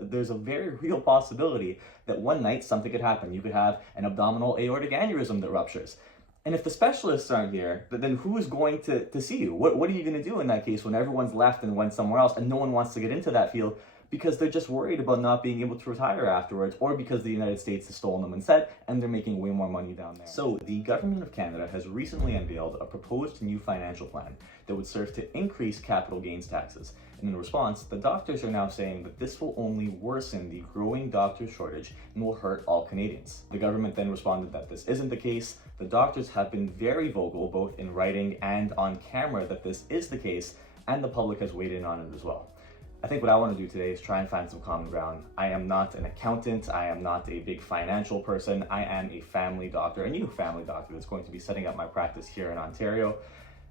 there's a very real possibility that one night something could happen. You could have an abdominal aortic aneurysm that ruptures. And if the specialists aren't here, then who is going to see you? What are you going to do in that case when everyone's left and went somewhere else and no one wants to get into that field because they're just worried about not being able to retire afterwards, or because the United States has stolen them instead and they're making way more money down there? So the government of Canada has recently unveiled a proposed new financial plan that would serve to increase capital gains taxes. And in response, the doctors are now saying that this will only worsen the growing doctor shortage and will hurt all Canadians. The government then responded that this isn't the case. The doctors have been very vocal, both in writing and on camera, that this is the case, and the public has weighed in on it as well. I think what I want to do today is try and find some common ground. I am not an accountant. I am not a big financial person. I am a family doctor, a new family doctor that's going to be setting up my practice here in Ontario.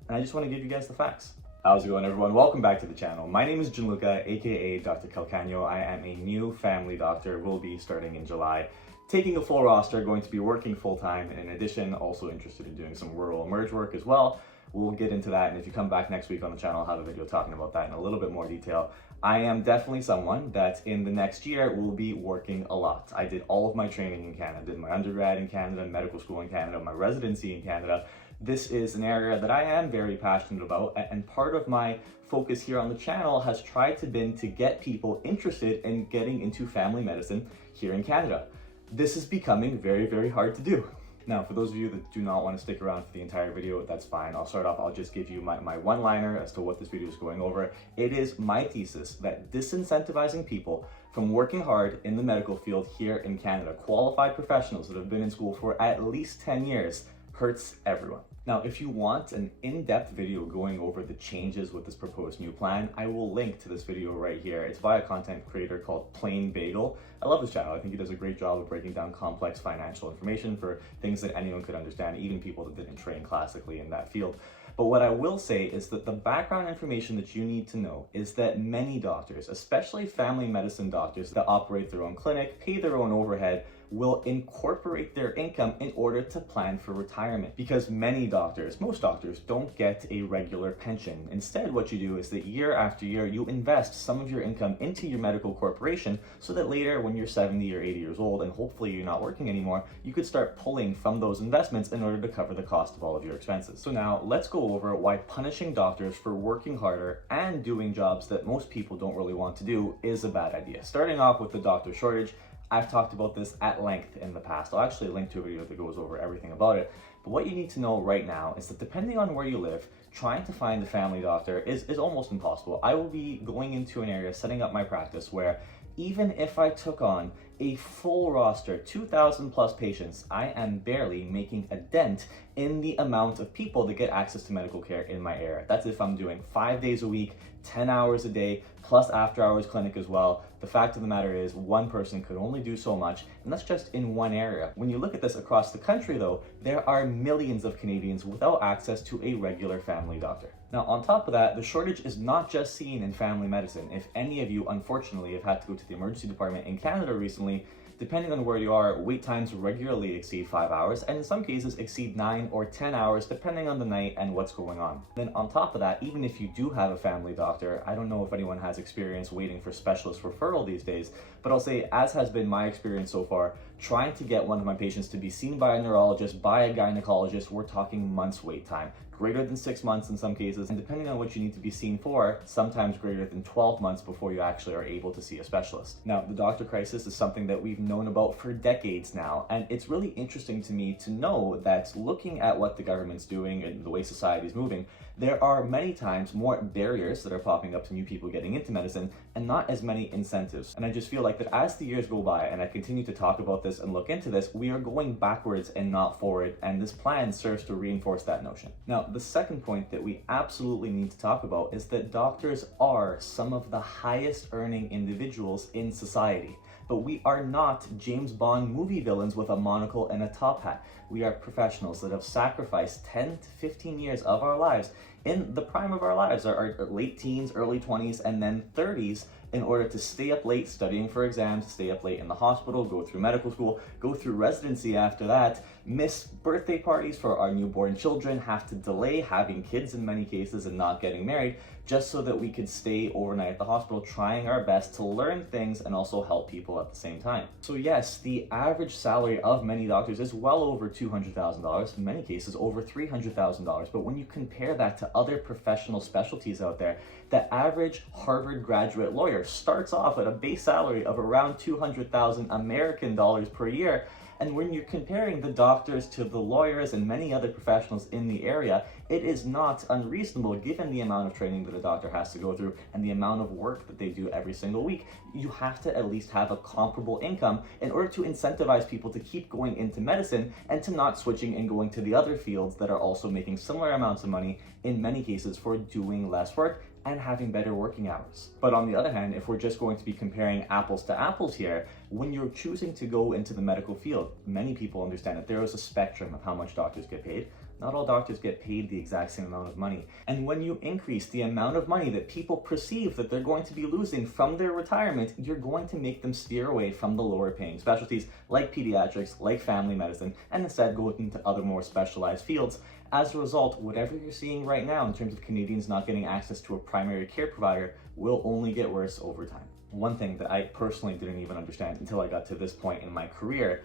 And I just want to give you guys the facts. How's it going, everyone? Welcome back to the channel. My name is Gianluca, aka Dr. Calcagno. I am a new family doctor, will be starting in July, taking a full roster, going to be working full-time, and in addition, also interested in doing some rural emerge work as well. We'll get into that, and if you come back next week on the channel, I'll have a video talking about that in a little bit more detail. I am definitely someone that in the next year will be working a lot. I did all of my training in Canada, did my undergrad in Canada, medical school in Canada, my residency in Canada. This is an area that I am very passionate about, and part of my focus here on the channel has tried to been to get people interested in getting into family medicine here in Canada. This is becoming very, very hard to do. Now, for those of you that do not want to stick around for the entire video, that's fine. I'll start off, I'll just give you my one-liner as to what this video is going over. It is my thesis that disincentivizing people from working hard in the medical field here in Canada, qualified professionals that have been in school for at least 10 years, hurts everyone. Now, if you want an in-depth video going over the changes with this proposed new plan, I will link to this video right here. It's by a content creator called Plain Bagel. I love this channel. I think he does a great job of breaking down complex financial information for things that anyone could understand, even people that didn't train classically in that field. But what I will say is that the background information that you need to know is that many doctors, especially family medicine doctors that operate their own clinic, pay their own overhead, will incorporate their income in order to plan for retirement. Because many doctors, most doctors, don't get a regular pension. Instead, what you do is that year after year, you invest some of your income into your medical corporation so that later when you're 70 or 80 years old and hopefully you're not working anymore, you could start pulling from those investments in order to cover the cost of all of your expenses. So now let's go over why punishing doctors for working harder and doing jobs that most people don't really want to do is a bad idea. Starting off with the doctor shortage, I've talked about this at length in the past. I'll actually link to a video that goes over everything about it. But what you need to know right now is that depending on where you live, trying to find a family doctor is almost impossible. I will be going into an area, setting up my practice where even if I took on a full roster, 2,000 plus patients, I am barely making a dent in the amount of people that get access to medical care in my area. That's if I'm doing 5 days a week, 10 hours a day, plus after hours clinic as well. The fact of the matter is one person could only do so much, and that's just in one area. When you look at this across the country though, there are millions of Canadians without access to a regular family doctor. Now, on top of that, the shortage is not just seen in family medicine. If any of you, unfortunately, have had to go to the emergency department in Canada recently, depending on where you are, wait times regularly exceed 5 hours, and in some cases exceed 9 or 10 hours, depending on the night and what's going on. Then on top of that, even if you do have a family doctor, I don't know if anyone has experience waiting for specialist referral these days, but I'll say, as has been my experience so far, trying to get one of my patients to be seen by a neurologist, by a gynecologist, we're talking months wait time. Greater than 6 months in some cases, and depending on what you need to be seen for, sometimes greater than 12 months before you actually are able to see a specialist. Now, the doctor crisis is something that we've known about for decades now, and it's really interesting to me to know that looking at what the government's doing and the way society is moving, there are many times more barriers that are popping up to new people getting into medicine and not as many incentives. And I just feel like that as the years go by and I continue to talk about this and look into this, we are going backwards and not forward, and this plan serves to reinforce that notion. Now, the second point that we absolutely need to talk about is that doctors are some of the highest earning individuals in society. But we are not James Bond movie villains with a monocle and a top hat. We are professionals that have sacrificed 10 to 15 years of our lives in the prime of our lives, our late teens, early 20s, and then 30s, in order to stay up late studying for exams, stay up late in the hospital, go through medical school, go through residency after that, miss birthday parties for our newborn children, have to delay having kids in many cases and not getting married, just so that we could stay overnight at the hospital, trying our best to learn things and also help people at the same time. So yes, the average salary of many doctors is well over $200,000, in many cases over $300,000. But when you compare that to other professional specialties out there, the average Harvard graduate lawyer starts off at a base salary of around 200,000 American dollars per year. And when you're comparing the doctors to the lawyers and many other professionals in the area, it is not unreasonable, given the amount of training that a doctor has to go through and the amount of work that they do every single week. You have to at least have a comparable income in order to incentivize people to keep going into medicine and to not switching and going to the other fields that are also making similar amounts of money, in many cases for doing less work and having better working hours. But on the other hand, if we're just going to be comparing apples to apples here, when you're choosing to go into the medical field, many people understand that there is a spectrum of how much doctors get paid. Not all doctors get paid the exact same amount of money. And when you increase the amount of money that people perceive that they're going to be losing from their retirement, you're going to make them steer away from the lower paying specialties like pediatrics, like family medicine, and instead go into other more specialized fields. As a result, whatever you're seeing right now in terms of Canadians not getting access to a primary care provider will only get worse over time. One thing that I personally didn't even understand until I got to this point in my career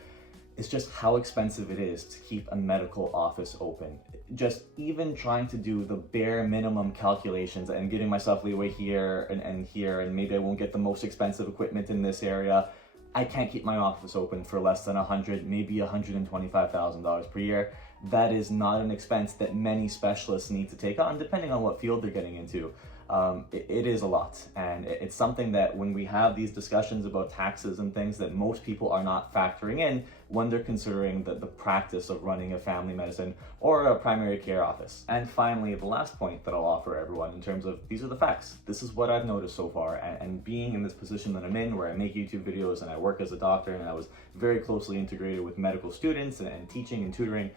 is just how expensive it is to keep a medical office open. Just even trying to do the bare minimum calculations and giving myself leeway here and here, and maybe I won't get the most expensive equipment in this area. I can't keep my office open for less than $100,000, maybe $125,000 per year. That is not an expense that many specialists need to take on, depending on what field they're getting into. It is a lot, and it's something that when we have these discussions about taxes and things, that most people are not factoring in when they're considering the practice of running a family medicine or a primary care office. And finally, the last point that I'll offer everyone in terms of these are the facts. This is what I've noticed so far, and being in this position that I'm in, where I make YouTube videos and I work as a doctor and I was very closely integrated with medical students and teaching and tutoring,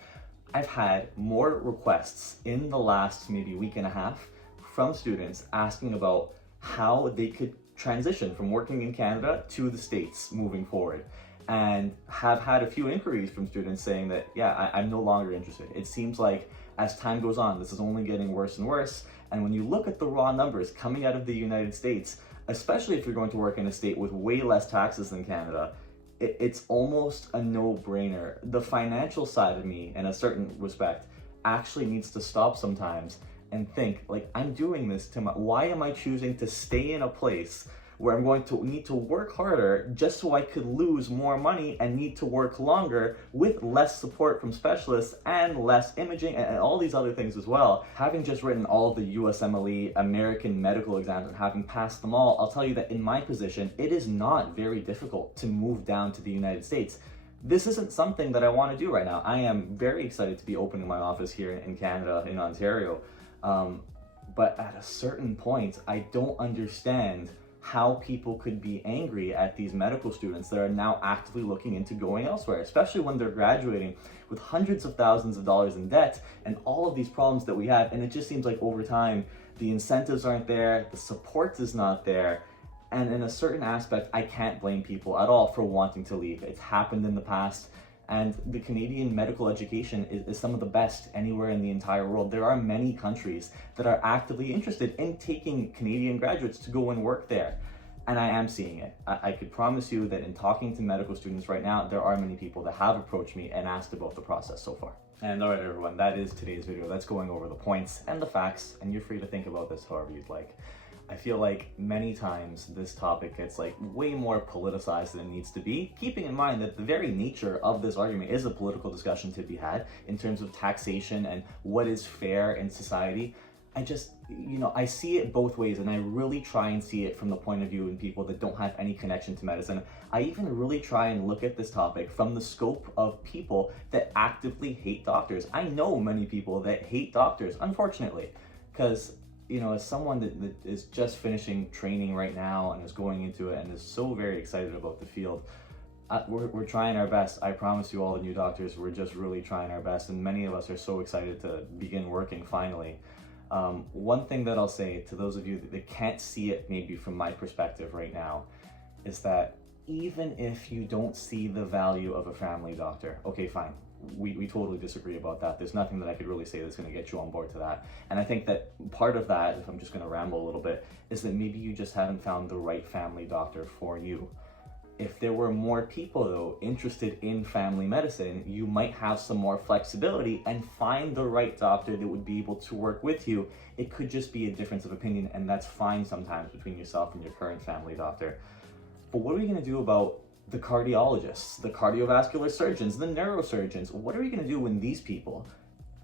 I've had more requests in the last maybe week and a half from students asking about how they could transition from working in Canada to the States moving forward, and have had a few inquiries from students saying that, yeah, I'm no longer interested. It seems like as time goes on, this is only getting worse and worse. And when you look at the raw numbers coming out of the United States, especially if you're going to work in a state with way less taxes than Canada, it's almost a no-brainer. The financial side of me, in a certain respect, actually needs to stop sometimes and think, like, I'm doing this to why am I choosing to stay in a place where I'm going to need to work harder just so I could lose more money and need to work longer with less support from specialists and less imaging and all these other things as well. Having just written all of the USMLE American medical exams and having passed them all, I'll tell you that in my position, it is not very difficult to move down to the United States. This isn't something that I want to do right now. I am very excited to be opening my office here in Canada, in Ontario. But at a certain point, I don't understand how people could be angry at these medical students that are now actively looking into going elsewhere, especially when they're graduating with hundreds of thousands of dollars in debt and all of these problems that we have. And it just seems like over time, the incentives aren't there, the support is not there. And in a certain aspect, I can't blame people at all for wanting to leave. It's happened in the past. And the Canadian medical education is some of the best anywhere in the entire world. There are many countries that are actively interested in taking Canadian graduates to go and work there. And I am seeing it. I could promise you that in talking to medical students right now, there are many people that have approached me and asked about the process so far. And all right, everyone, that is today's video. That's going over the points and the facts, and you're free to think about this however you'd like. I feel like many times this topic gets like way more politicized than it needs to be, keeping in mind that the very nature of this argument is a political discussion to be had in terms of taxation and what is fair in society. I just, I see it both ways, and I really try and see it from the point of view in people that don't have any connection to medicine. I even really try and look at this topic from the scope of people that actively hate doctors. I know many people that hate doctors, unfortunately, because as someone that is just finishing training right now and is going into it and is so very excited about the field, we're trying our best. I promise you, all the new doctors, we're just really trying our best, and many of us are so excited to begin working finally. One thing that I'll say to those of you that can't see it maybe from my perspective right now is that even if you don't see the value of a family doctor, okay, fine. we totally disagree about that. There's nothing that I could really say that's going to get you on board to that. And I think that part of that, if I'm just going to ramble a little bit, is that maybe you just haven't found the right family doctor for you. If there were more people, though, interested in family medicine, you might have some more flexibility and find the right doctor that would be able to work with you. It could just be a difference of opinion, and that's fine sometimes between yourself and your current family doctor. But what are we going to do about the cardiologists, the cardiovascular surgeons, the neurosurgeons? What are we going to do when these people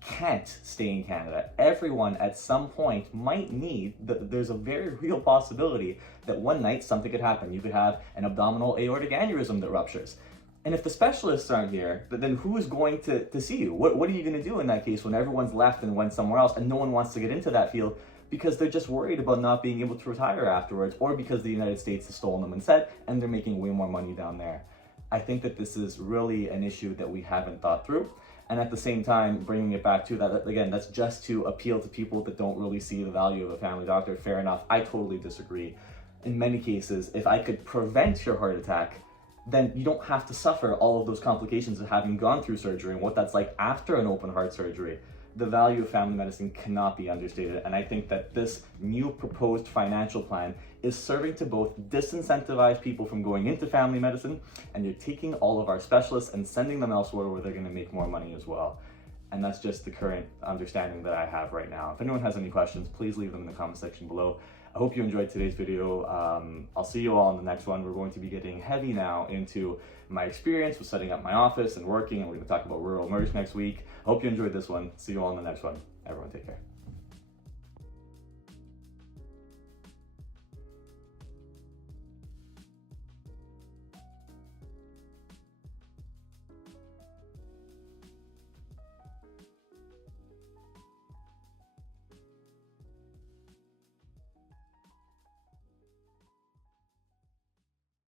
can't stay in Canada? Everyone at some point might need, there's a very real possibility that one night something could happen. You could have an abdominal aortic aneurysm that ruptures. And if the specialists aren't here, then who is going to see you? What are you going to do in that case when everyone's left and went somewhere else and no one wants to get into that field because they're just worried about not being able to retire afterwards, or because the United States has stolen them instead and they're making way more money down there? I think that this is really an issue that we haven't thought through. And at the same time, bringing it back to that, again, that's just to appeal to people that don't really see the value of a family doctor. Fair enough. I totally disagree. In many cases, if I could prevent your heart attack, then you don't have to suffer all of those complications of having gone through surgery and what that's like after an open heart surgery. The value of family medicine cannot be understated, and I think that this new proposed financial plan is serving to both disincentivize people from going into family medicine, and you're taking all of our specialists and sending them elsewhere where they're going to make more money as well. And that's just the current understanding that I have right now. If anyone has any questions, please leave them in the comment section below. I hope you enjoyed today's video. I'll see you all in the next one. We're going to be getting heavy now into my experience with setting up my office and working, and we're going to talk about rural merge next week. I hope you enjoyed this one. See you all in the next one. Everyone take care.